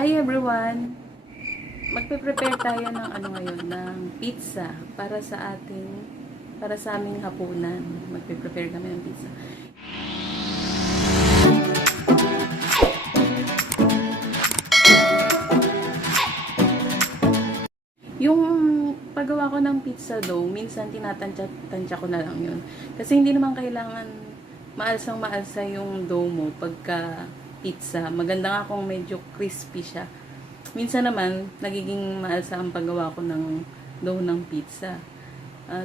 Hi everyone! Magpe-prepare tayo ng ngayon, ng pizza para sa aming hapunan. Magpe-prepare kami ng pizza. Yung paggawa ko ng pizza dough, minsan tinatansya ko na lang yun. Kasi hindi naman kailangan maalsang-maalsa yung dough mo pagka pizza. Maganda nga kung medyo crispy siya. Minsan naman, nagiging maalsa ang paggawa ko ng dough ng pizza.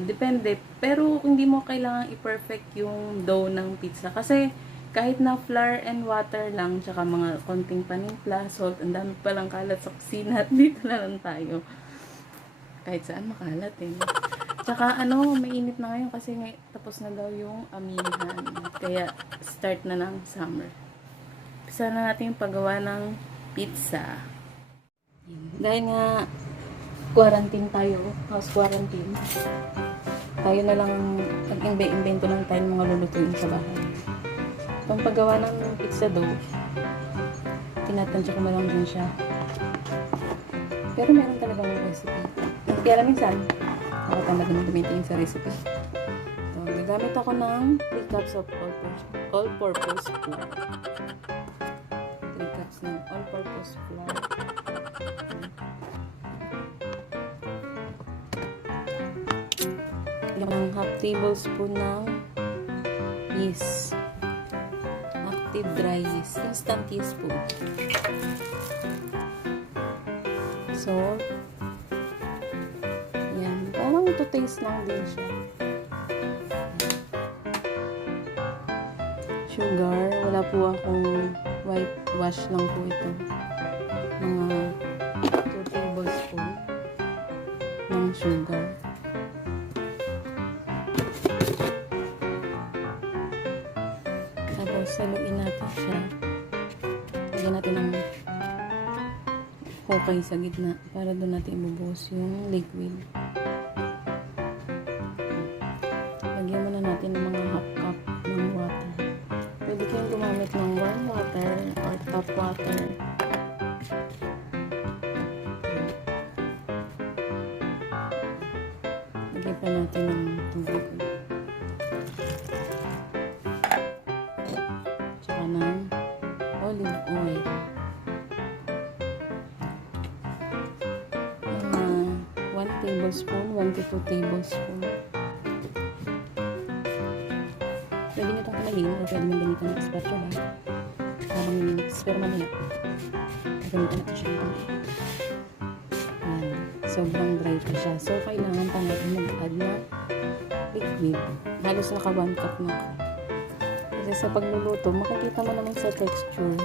Depende. Pero hindi mo kailangan i-perfect yung dough ng pizza. Kasi kahit na flour and water lang, tsaka mga konting panimpla, salt, ang dami palang kalat sa kusina. Dito na lang tayo. Kahit saan makalat eh. Tsaka mainit na ngayon kasi tapos na daw yung amihan. Kaya start na ng summer. Isa na natin yung paggawa ng pizza. Dahil nga quarantine tayo, house quarantine, tayo na lang nag-invento lang tayo ng mga lulutuin sa bahay. Itong paggawa ng pizza dough, tinatansya ko na lang din siya. Pero meron talagang recipe. Kaya minsan, ako talaga na tumitingin sa recipe. So, gagamit ako ng 3 cups of all-purpose flour. 3 cups ng all-purpose flour. Yung half tablespoon ng yeast. Active dry yeast. Instant yeast po. Salt. Yan. Parang to taste lang din siya. Sugar. Wala po akong whitewash lang po ito. Mga 2 tablespoon ng sugar. Tapos, saluin natin siya. Lagyan natin ng hukay sa gitna para doon natin ibubuhos yung liquid. Lagyan muna natin ng mga half cup ng water. Pwede kayong gumamit ng warm water or tap water. Lagyan pa natin ng tubig. Tsaka ng olive oil. 1 tablespoon, 1 to 2 tablespoon. Pwede nyo itong kamayin o pwede nyo gamitan ng spatula para minimix. Pero mamaya, gamitan natin siya ng sobrang dry pa siya. So, kailangan pa natin mag-add na liquid. Halos naka 1 cup na ako. Kasi sa pagluluto, makikita mo naman sa texture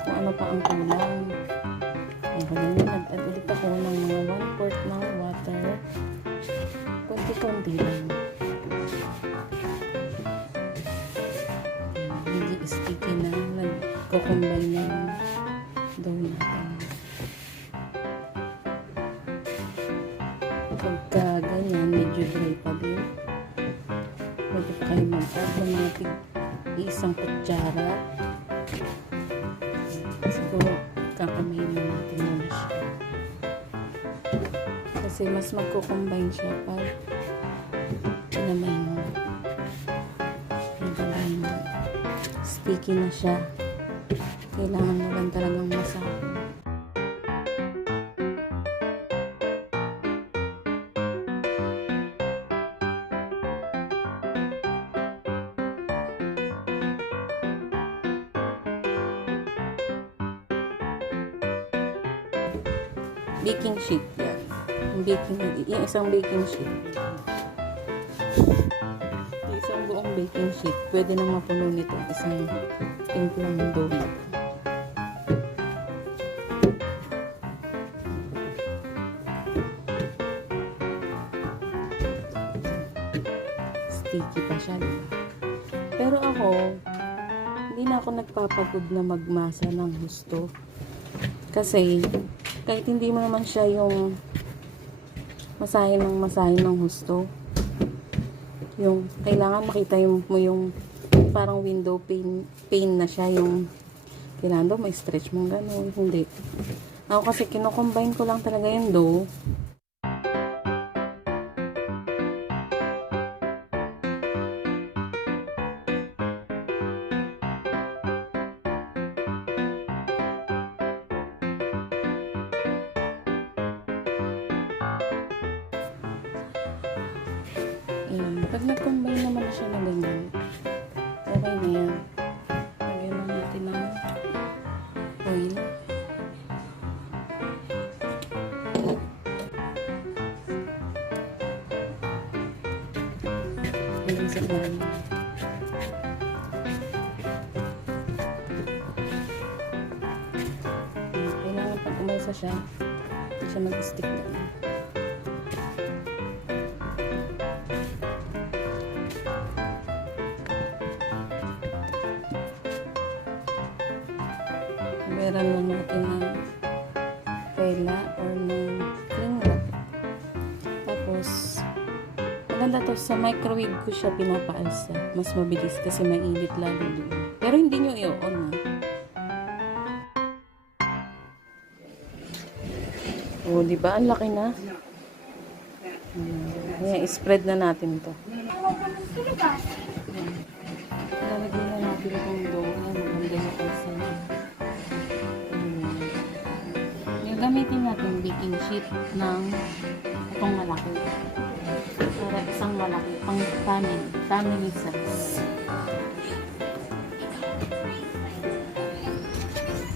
kung ano pa ang kulang. Ngayon, nag-add ulit ako ng mga 1/4 ng water. Konti-konti lang. Medyo sticky na. Nagko-combine na yung dough natin. Pagka ganyan, medyo dry pa din. Pwede pa kayo mag-add ng mga isang kutsara. Siguro, kakamayin na natin muna siya. Kasi mas magko-combine siya pag pinamay mo. Pinamay mo. Sticky na siya. Kailangan mo lang talagang masahin. Baking sheet yan. Yung isang baking sheet. Isang buong baking sheet. Pwede nang mapuno nito. Isang timplang dough. Sticky pa siya, diba? Pero ako, hindi na ako nagpapagod na magmasa ng gusto. Kasi, kahit hindi mo naman siya yung masahin ng husto, yung kailangan makita mo yung parang window pane na siya, yung Kailangan daw may stretch mong ganun. Hindi. Ako kasi kino-combine ko lang talaga yung dough. Ayan. Pag nag-combine naman siya na ganyan, okay na yan. Lagyan lang natin ng oil. Ayan sa ilalim. Kailangan pag umalsa siya, hindi siya mag-stick na. Meron lang natin ng tela or ng cling wrap. Tapos, maganda to, sa microwave ko siya pinapaalsa. Mas mabilis kasi mainit lalo doon. Pero hindi nyo i-on ha. O, diba? Ang laki na. Ayan, spread na natin to. Lalagyan na natin itong dough. Maganda yung kalsa niya. Gamitin natin baking sheet ng itong malaki. Para isang malaki. Pang family size.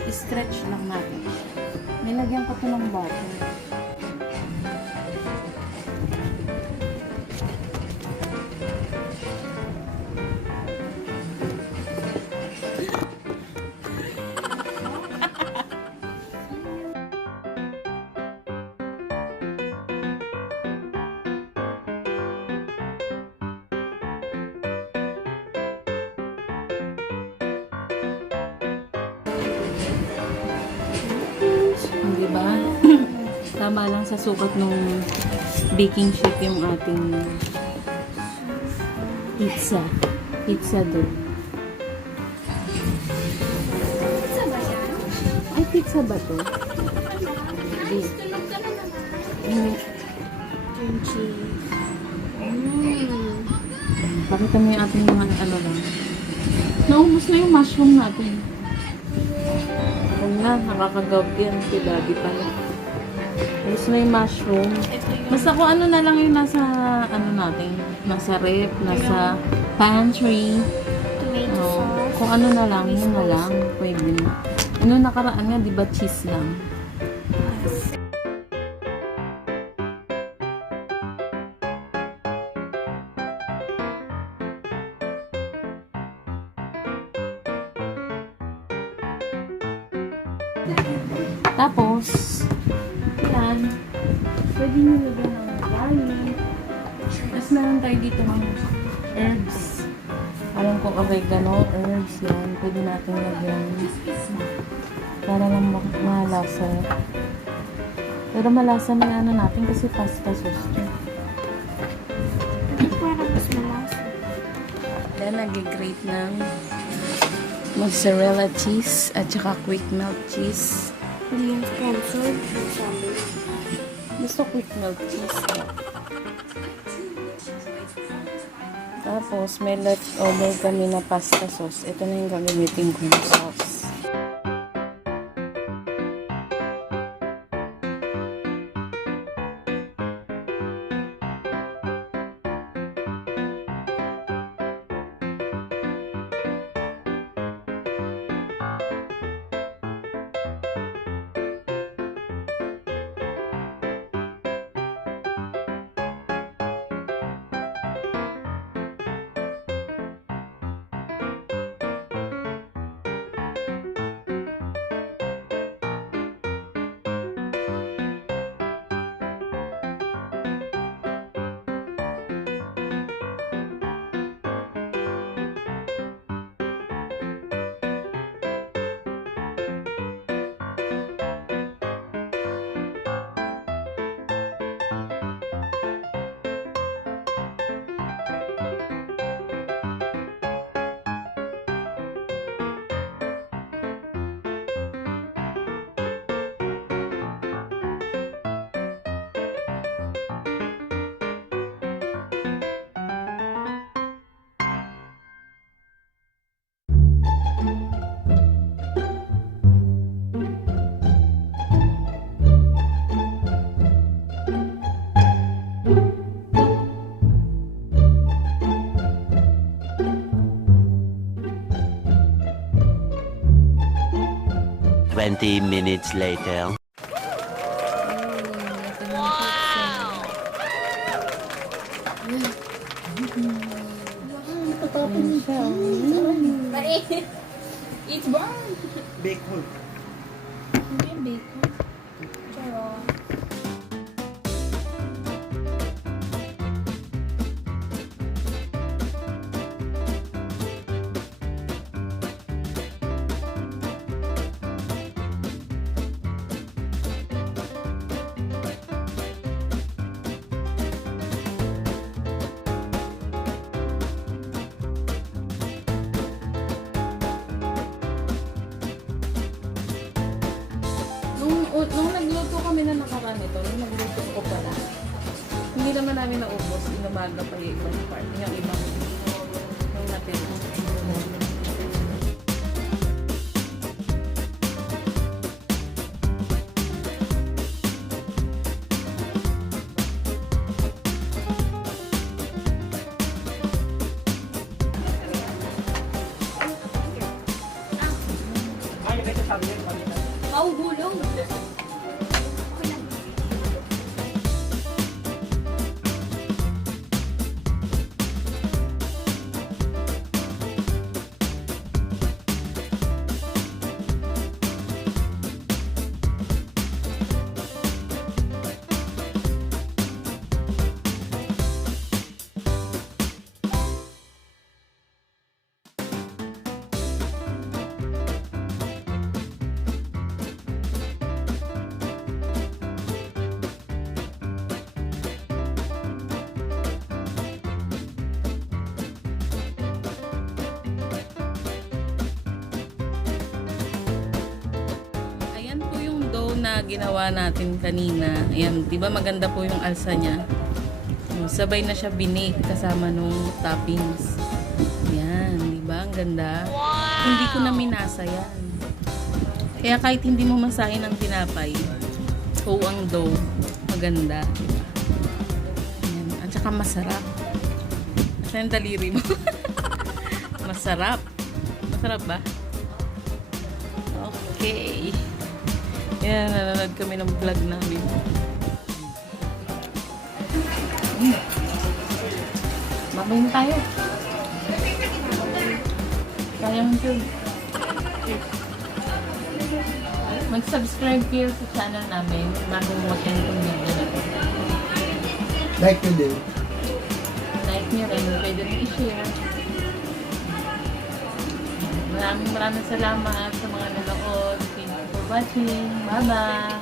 I-stretch lang natin. Nilagyan ko ito ng butter. Diba? Tama lang sa sukat ng baking sheet yung ating pizza dough. Ay, pizza ba to? Hindi. Pakita mo yung ating mga ano lang. Naubos na yung mushroom natin. Na, nakakagawag yan. Pilabi pala. Tapos na yung mushroom. Basta kung ano na lang yung nasa, ano natin, nasa rep, nasa pantry. Kung ano na lang, yun na lang. Pwede na. Ano nakaraan nga, di ba cheese lang? Tapos, yan. Pwede nyo lagyan ng garlic. Tapos meron tayo dito ng herbs. Alam ko oregano, herbs yan. Pwede natin lagyan. Para lang malasa. Pero malasa na ano natin kasi pasta sauce yun. Para mas malasa. Then, nag-grate ng mozzarella cheese at saka quick melt cheese. Hindi yung sponsored. Gusto quick melt cheese. Tapos, may leftover kami na pasta sauce. Ito na yung gagamitin kong sauce. 20 minutes later. It's burn. Bacon. Hindi bacon. Charot. Nung nagluto kami na nakaraan ito, nung nagluto ko pala, hindi naman namin naubos, inumaga pa yung ibang part, yung ibang yung natin. Pau gulong. Ayan po yung dough na ginawa natin kanina. Ayan, di ba maganda po yung alsa niya? Sabay na siya binake kasama nung toppings. Ayan, di ba? Ang ganda. Hindi ko na minasa yan. Kaya kahit hindi mo masahin ng tinapay, ang dough, maganda. Diba? Ayan. At saka masarap. Asa yung daliri mo? Masarap. Masarap ba? Okay. Yan, nanonood kami ng vlog namin. Mamay na tayo. Sayang yun. Mag-subscribe kayo sa channel namin bago mag-end yung video na ito. Like nyo din. Like nyo rin, pwede rin i-share. Maraming salamat sa mga nanood. Thank you for watching. Bye-bye!